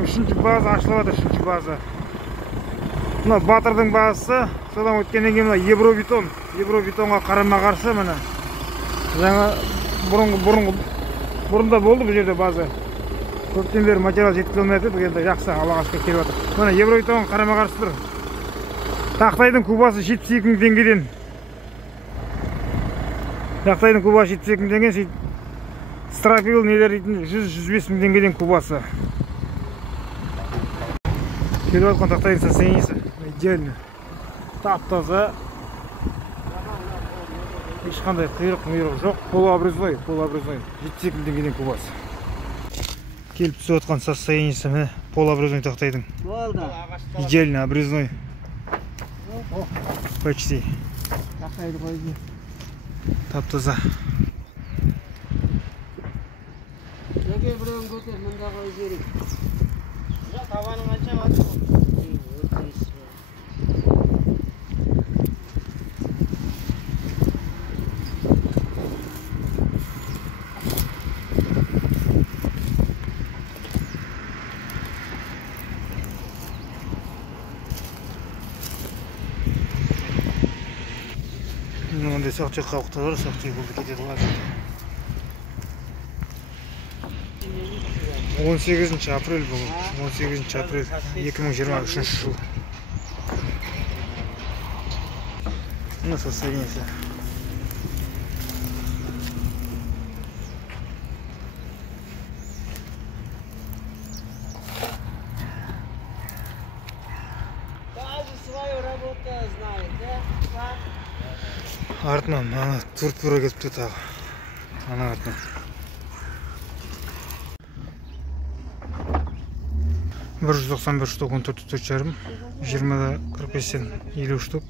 Батырдың 3-ші базасы ашылып жатыр, 3-ші база. Мына Батырдың базасы, содан өткеннен кейін мына Евробетонға қарама-қарсы міне. Жаңа бұрында болды бұл жерде база. Көптен бері материал жеткізілмей жатыр, енді жақсы алға ашқа келіп жатыр. Міне Евробетонға қарама-қарсы тұр. Тақтайдың кубасы 72 мың теңгеден. Тақтайдың кубасы 72 мың теңге, стропил нелер дейтін 100-105 мың теңгеден кубасы. Келіп жатқан тақтайдың состояниесі идеально. Тап-таза. Ешқандай қиырық жоқ. Полуобрезной. 72 мың теңгеден кубасы. Келіп түсіп жатқан состояниесі міне полуобрезной тақтайдың. Идеально обрезной. Почти. Тап-таза. Неге біреуін көтер, мұнда қой жерек. Табаның қанша батыр? Мынандай сақчы қауықтар бар, сақчы болды кетеді ғой. 18 апрель бүгін. 18 апрель 2023 жыл. Мына состояниесі. Даже свою работу знает, да? Артынан, ана турпура кетіпті тағы. Ана артынан. Бір 191 штук 14,4 жарым, 20-да 45-тен 50 штук,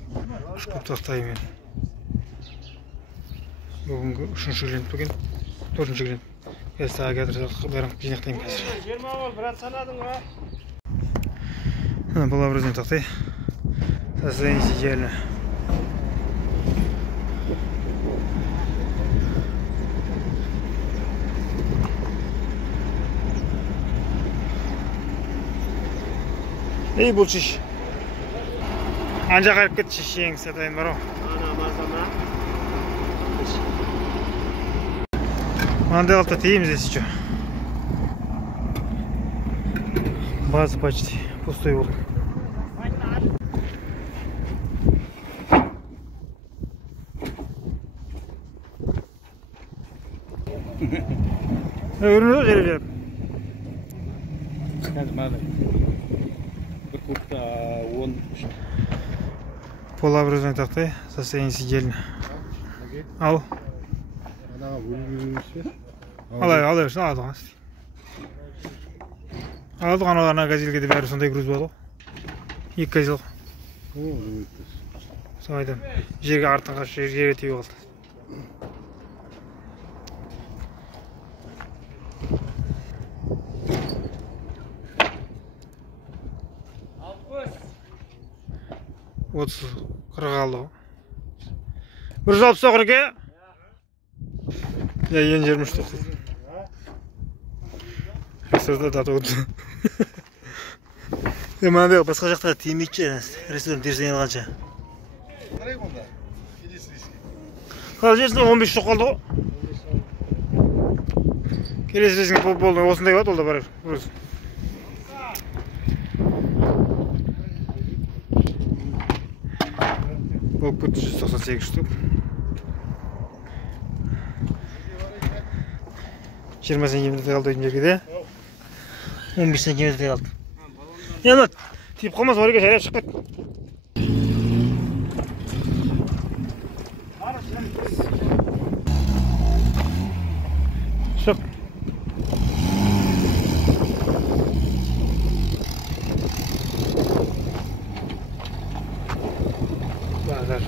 3 көп тақтаймен. Бүгінгі 3-ші клиент бүгін, 4-ші клиент. Қазір тағы кәдір бәрін жинақтайым қазір. 20 бол, брат санадың ба? Бұл образный тақтай. Состояние идеально. Ей бұл шеш. Анжа қарып кетші шең сатайын бар о. Ана мазама. Мынандай қалыпта тейміз десе че. База почти пустой болды. Өрін өз жеріп жеріп. Қазір мады. Бір кубта 10. Полуобразный тақтай, состояниесі идеально. Ал. Алай, үшін алады ған. Алады ған оларына газелгеде бәрі сондай груз болады. 2 газел. Соңайдан жерге артынға жерге тегі қалды. Отыз 40 алды ғой. 160 ке? Я ең 20 штук. Ресторанда даты өтті. Мынандай басқа жақтағы тимейді же, ресторан терсен алғанша. Қазір жерсінде 15 штук қалды ғой. Келесі ресінге болды, осындай болады, ол да бар. Бұл бұт 198 штук. 20 сантиметр қалды өтін жерге де. 15 сантиметр қалды. Енді тиіп қалмас орайға жайлап шығып кет. Шық. Базар.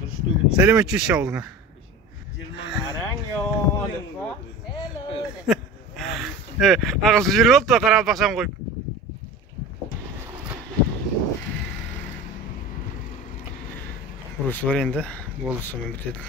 Biz. Сәлеметчі іші ауылыңа. Ағасын жүріп алып та қарап бақшам қойып. Ұрысы бар енді, болды сонымен бітеді.